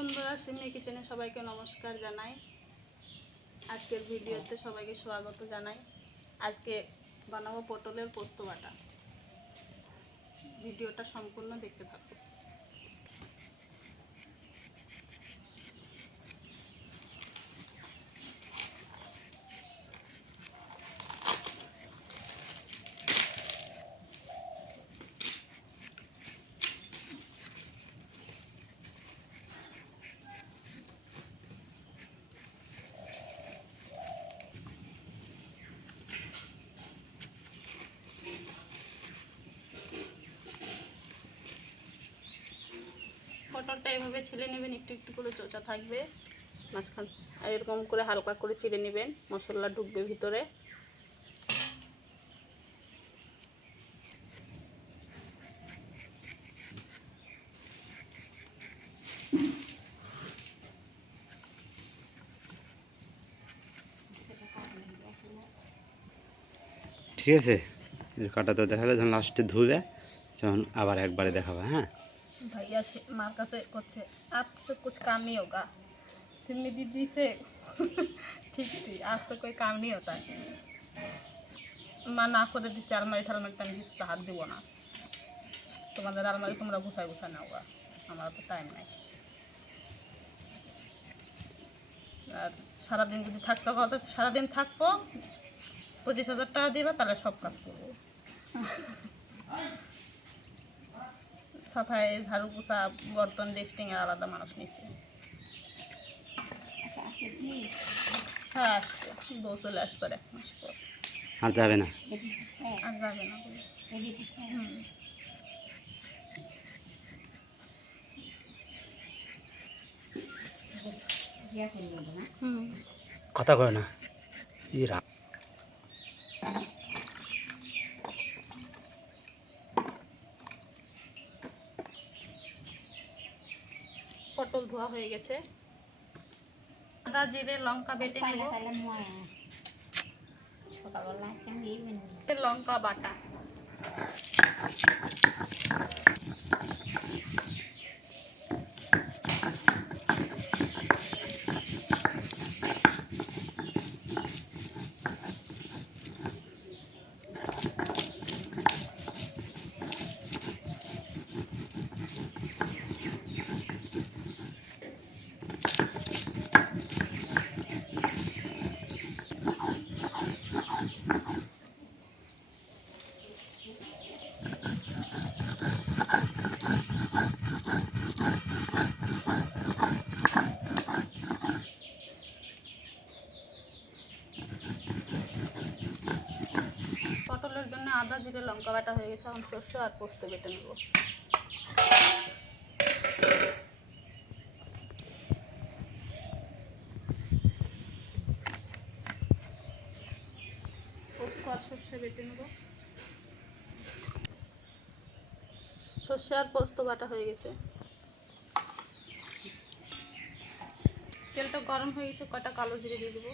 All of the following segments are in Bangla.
বন্ধুরা সিমনি কিচেনে সবাইকে নমস্কার জানাই। আজকের ভিডিওতে সবাইকে স্বাগত জানাই। আজকে বানাবো পটলের পোস্ত বাটা। ভিডিওটা সম্পূর্ণ দেখতে থাকো। পটলটা এভাবে ছিলে নেবেন, একটু একটু করে চোচা থাকবে। মাঝখান এরকম করে হালকা করে চিড়ে নেবেন, মশলা ঢুকবে ভিতরে। ঠিক আছে এর কাটা তো দেখালে যখন লাস্টে ধুবে যখন আবার একবারে দেখাবে হ্যাঁ? भैया से माँ का से कुछ आपसे कुछ काम नहीं होगा सिमी दीदी से ठीक थी आज से कोई काम नहीं होता है মা না করে দিচ্ছে আলমারি ঠালমারিতে আমি কিছুতে হাত দিব না তোমাদের আলমারি তোমরা গুছাই গুছাই নাও গা। আমার তো টাইম নাই আর সারাদিন যদি থাকতে কথা সারাদিন থাকবো পঁচিশ হাজার টাকা দিবে তাহলে সব কাজ করবো সাফাই ঝাড়ু পোছা বর্তন ডেস্টিং এর আলাদা মানুষ নিচ্ছে হ্যাঁ আসছে। বউ চলে আসবে আর এক মাস পর। আর যাবে না? আর যাবে না হুম। কথা কয় না রা পটল ধোয়া হয়ে গেছে আদা জিরে লঙ্কা বেটে নেব। লঙ্কা বাটা পটলের জন্য আদা জিরে লঙ্কা বাটা হয়ে গেছে, এখন সর্ষে আর পোস্ত বেটে নেব। পোস্ত আর সর্ষে বেটে নেব। সর্ষে আর পোস্ত বাটা হয়ে গেছে। তেলটা গরম হয়ে গেছে, কটা কালো জিরে দিয়ে দেবো।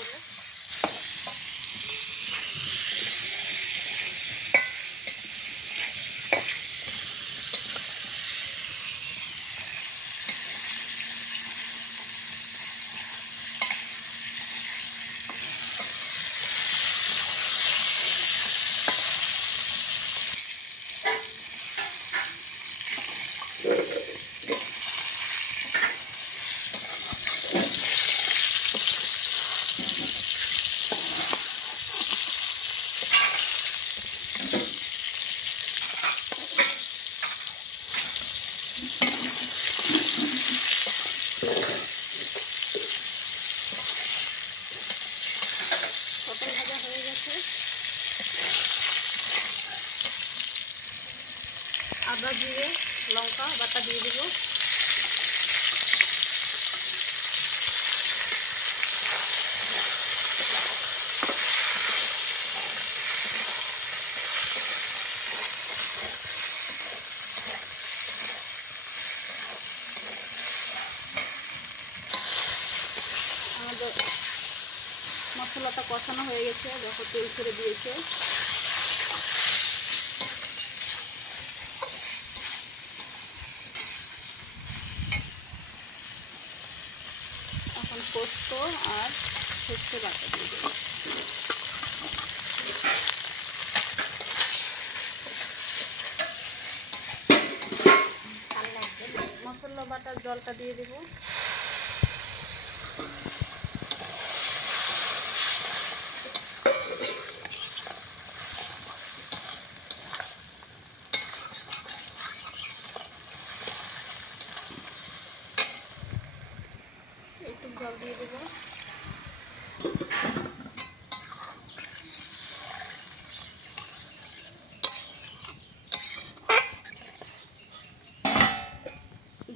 করে আদা জিরে লঙ্কা বাটা দিয়ে দেবো। মশলাটা কষানো হয়ে গেছে যখন তেল ছেড়ে দিয়েছে এখন পোস্ত আর সর্ষে বাটা দিয়ে দেবো। মশলা বাটার জলটা দিয়ে দেবো একটু জল দিয়ে দেবো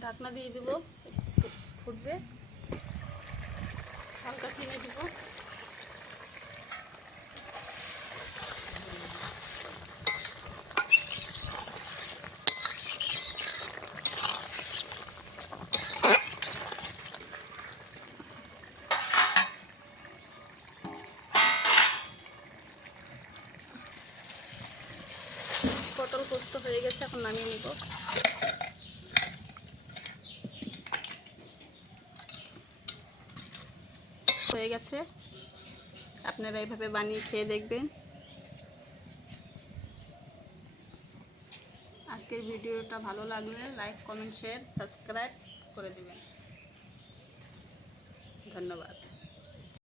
ঢাকনা দিয়ে দেবো ফুটবে। হালকা চিনি দেবো। পটল পোস্ত হয়ে গেছে এখন নামিয়ে নিব। হয়ে গেছে। আপনারা এইভাবে বানিয়ে খেয়ে দেখবেন। আজকের ভিডিওটা ভালো লাগলে লাইক, কমেন্ট, শেয়ার, সাবস্ক্রাইব করে দেবেন। ধন্যবাদ।